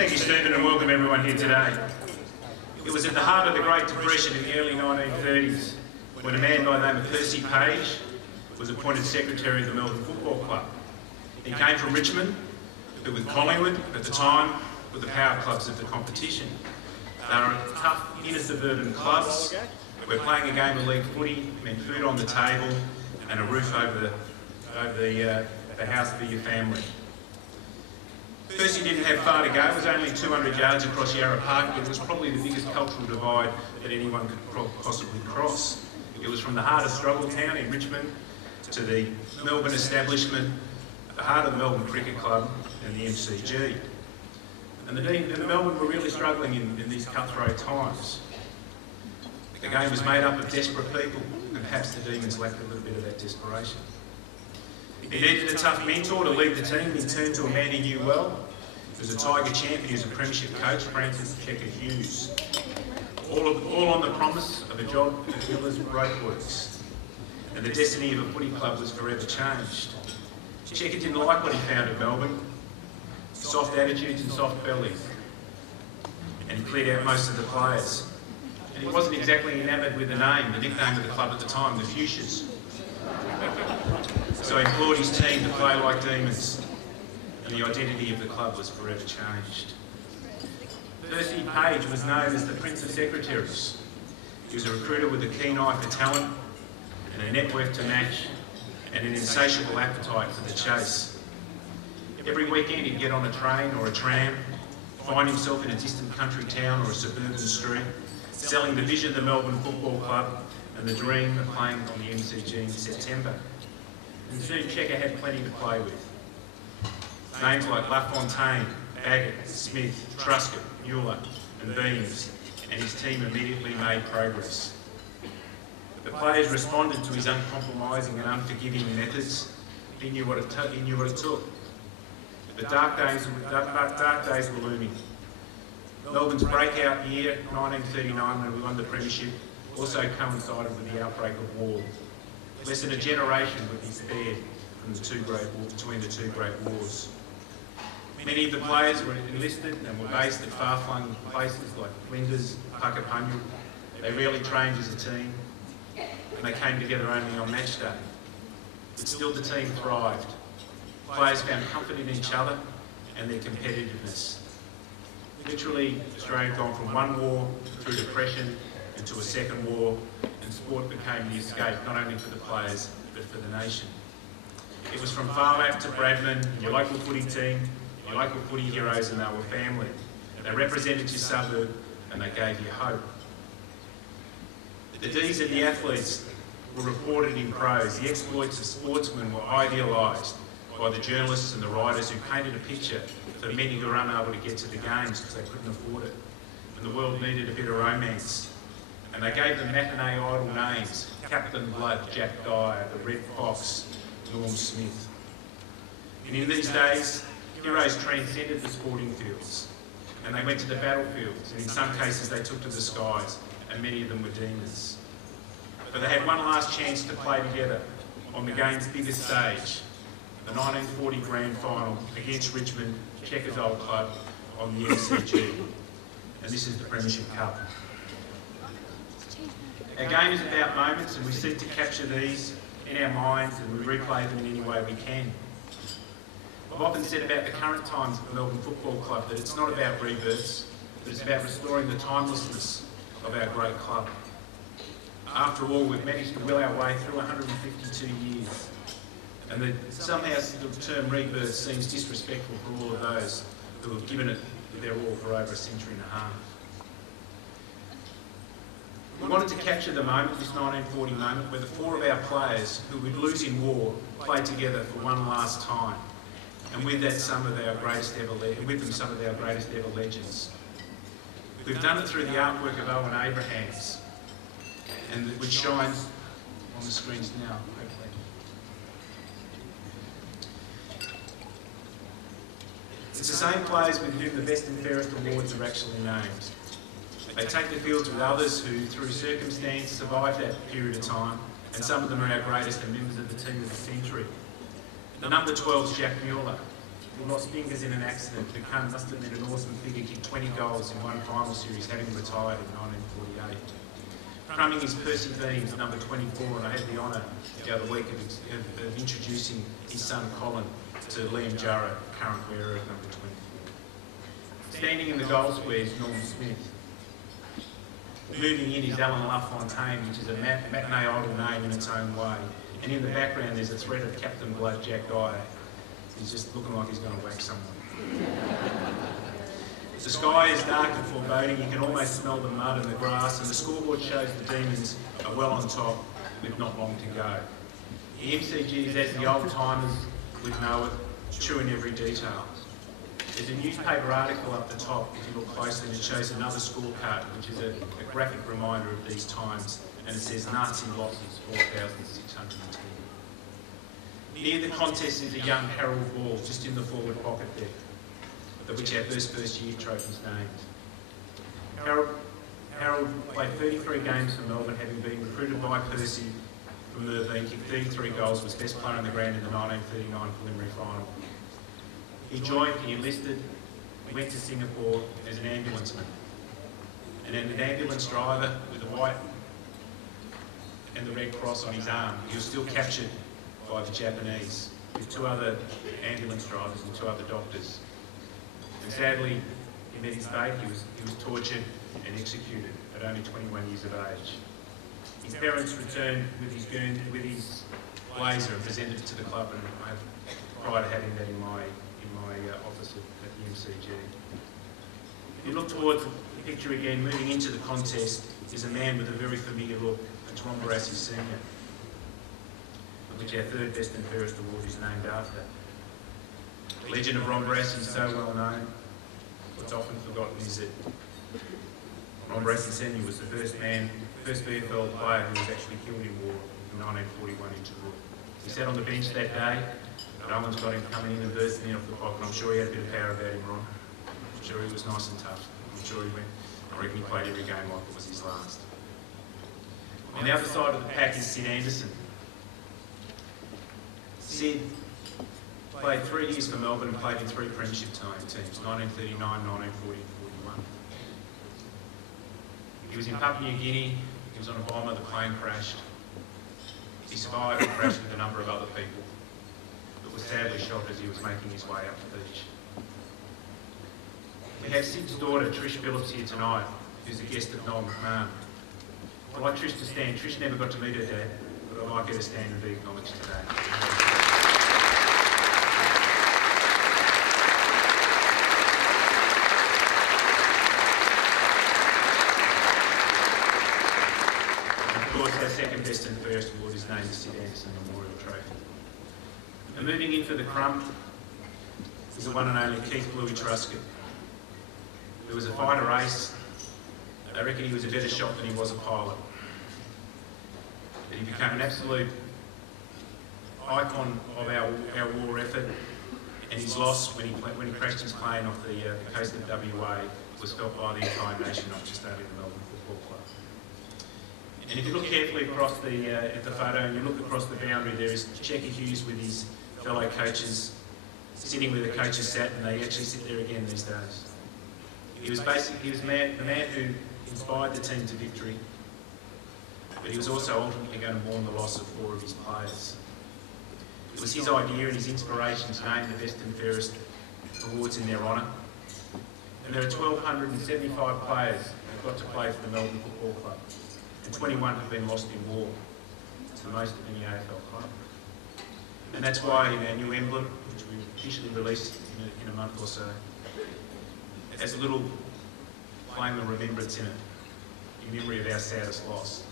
Thank you, Stephen, and welcome everyone here today. It was at the heart of the Great Depression in the early 1930s when a man by the name of Percy Page was appointed secretary of the Melbourne Football Club. He came from Richmond, who with Collingwood at the time were the power clubs of the competition. They were tough inner suburban clubs where playing a game of league footy meant food on the table and a roof over the house for your family. Percy didn't have far to go. It was only 200 yards across Yarra Park, but it was probably the biggest cultural divide that anyone could possibly cross. It was from the heart of struggle town in Richmond to the Melbourne establishment, the heart of the Melbourne Cricket Club and the MCG. And the Melbourne were really struggling in these cutthroat times. The game was made up of desperate people, and perhaps the Demons lacked a little bit of that desperation. He needed a tough mentor to lead the team. He turned to a man he knew well. He was a Tiger champion. He was a premiership coach, Francis Checker Hughes. All on the promise of a job at Miller's Roadworks. And the destiny of a footy club was forever changed. Checker didn't like what he found at Melbourne. Soft attitudes and soft bellies. And he cleared out most of the players. And he wasn't exactly enamoured with the nickname of the club at the time, the Fuchsias. So he implored his team to play like demons, and the identity of the club was forever changed. Percy Page was known as the Prince of Secretaries. He was a recruiter with a keen eye for talent, and a network to match, and an insatiable appetite for the chase. Every weekend he'd get on a train or a tram, find himself in a distant country town or a suburban street, selling the vision of the Melbourne Football Club and the dream of playing on the MCG in September. And soon Checker had plenty to play with. Names like LaFontaine, Baggett, Smith, Truscott, Mueller and Beams, and his team immediately made progress. The players responded to his uncompromising and unforgiving methods. He knew what it took. But dark days were looming. Melbourne's breakout year, 1939, when we won the premiership, also coincided with the outbreak of war. Less than a generation would be spared from between the two great wars. Many of the players were enlisted and were based at far-flung places like Flinders, Puckapunyal. They rarely trained as a team, and they came together only on match day. But still the team thrived. Players found comfort in each other and their competitiveness. Literally, Australia had gone from one war through depression into a second war, and sport became the escape not only for the players but for the nation. It was from Farlap to Bradman, your local footy team, your local footy heroes, and they were family. They represented your suburb and they gave you hope. The deeds of the athletes were reported in prose. The exploits of sportsmen were idealised by the journalists and the writers who painted a picture for many who were unable to get to the games because they couldn't afford it. And the world needed a bit of romance. And they gave them matinee idol names: Captain Blood, Jack Dyer, the Red Fox, Norm Smith. And in these days, heroes transcended the sporting fields, and they went to the battlefields, and in some cases they took to the skies, and many of them were demons. But they had one last chance to play together on the game's biggest stage, the 1940 Grand Final against Richmond, Checker's old club, on the MCG. And this is the Premiership Cup. Our game is about moments, and we seek to capture these in our minds, and we replay them in any way we can. I've often said about the current times of the Melbourne Football Club that it's not about rebirths, but it's about restoring the timelessness of our great club. After all, we've managed to will our way through 152 years, and somehow the term rebirth seems disrespectful for all of those who have given it their all for over a century and a half. We wanted to capture the moment, this 1940 moment, where the four of our players who would lose in war played together for one last time, and with that some of our greatest ever legends. We've done it through the artwork of Owen Abrahams, and which shines on the screens now, hopefully. It's the same players with whom the best and fairest awards are actually named. They take the fields with others who, through circumstance, survived that period of time, and some of them are our greatest and members of the team of the century. The number 12 is Jack Mueller. who lost fingers in an accident, must have been an awesome figure, kicked 20 goals in one final series, having retired in 1948. Crumbing is Percy Beams, number 24, and I had the honour the other week of introducing his son Colin to Liam Jarrett, current wearer of number 24. Standing in the goal square is Norm Smith. Moving in is Alan LaFontaine, which is a matinee idol name in its own way. And in the background there's a thread of Captain Blood, Jack Dyer. He's just looking like he's going to whack someone. The sky is dark and foreboding. You can almost smell the mud and the grass, and the scoreboard shows the Demons are well on top with not long to go. The MCG is as the old timers would know it, true in every detail. There's a newspaper article up the top, if you look closely, and it shows another scorecard, which is a graphic reminder of these times, and it says Nazi losses, 4,610. Near the contest is a young Harold Ball, just in the forward pocket there, which our first year trophy's named. Harold played 33 games for Melbourne, having been recruited by Percy from Melbourne, kicked 33 goals, was best player on the ground in the 1939 preliminary final. He enlisted, he went to Singapore as an ambulanceman. And then an ambulance driver with the white and the Red Cross on his arm. He was still captured by the Japanese with 2 other ambulance drivers and 2 other doctors. And sadly, he met his fate. He was tortured and executed at only 21 years of age. His parents returned with his blazer and presented it to the club, and I have pride of having that in my office at the MCG. If you look towards the picture again, moving into the contest is a man with a very familiar look. It's Ron Barassi Senior, which our third best and fairest award is named after. The legend of Ron Barassi is so well known. What's often forgotten is that Ron Barassi Senior was the first VFL player who was actually killed in war in 1941 in Tabuk. He sat on the bench that day. No one's got him coming in and bursting in off the pocket. I'm sure he had a bit of power about him, Ron. I'm sure he was nice and tough. I'm sure he went. I reckon he played every game like it was his last. On the other side of the pack is Sid Anderson. Sid played 3 years for Melbourne and played in 3 premiership teams, 1939, 1940 and 41. He was in Papua New Guinea. He was on a bomber, the plane crashed. He survived and crashed with a number of other people, but was sadly shot as he was making his way up the beach. We have Sid's daughter, Trish Phillips, here tonight, who's a guest of Noel McMahon. I'd like Trish to stand. Trish never got to meet her dad, but I'd like her to stand and be acknowledged today. Of course, our second best and fairest award is named the Sid Anderson Memorial Trophy. And moving in for the crumb is the one and only Keith Bluey Truscott. There was a fighter race. I reckon he was a better shot than he was a pilot. But he became an absolute icon of our war effort, and his loss when he crashed his plane off the coast of WA was felt by the entire nation, not just only the Melbourne Football Club. And if you look carefully across at the photo and you look across the boundary, there is Checker Hughes with his fellow coaches, sitting where the coaches sat, and they actually sit there again these days. He was the man who inspired the team to victory, but he was also ultimately going to mourn the loss of 4 of his players. It was his idea and his inspiration to name the best and fairest awards in their honour. And there are 1,275 players who've got to play for the Melbourne Football Club, and 21 have been lost in war. It's the most of any AFL club. And that's why in our new emblem, which we officially released in a month or so, it has a little flame of remembrance in it, in memory of our saddest loss.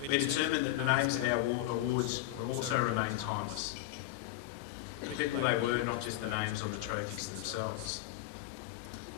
We're determined that the names of our awards will also remain timeless. Particularly they were, not just the names on the trophies themselves.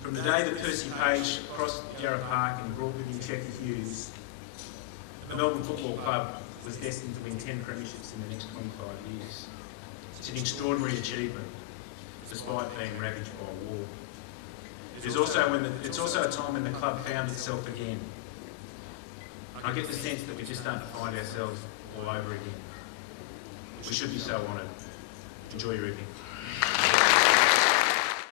From the day that Percy Page crossed Yarra Park and brought with him Checker Hughes, the Melbourne Football Club was destined to win 10 premierships in the next 25 years. It's an extraordinary achievement, despite being ravaged by war. It's also a time when the club found itself again. I get the sense that we're just starting to find ourselves all over again. We should be so honoured. Enjoy your evening.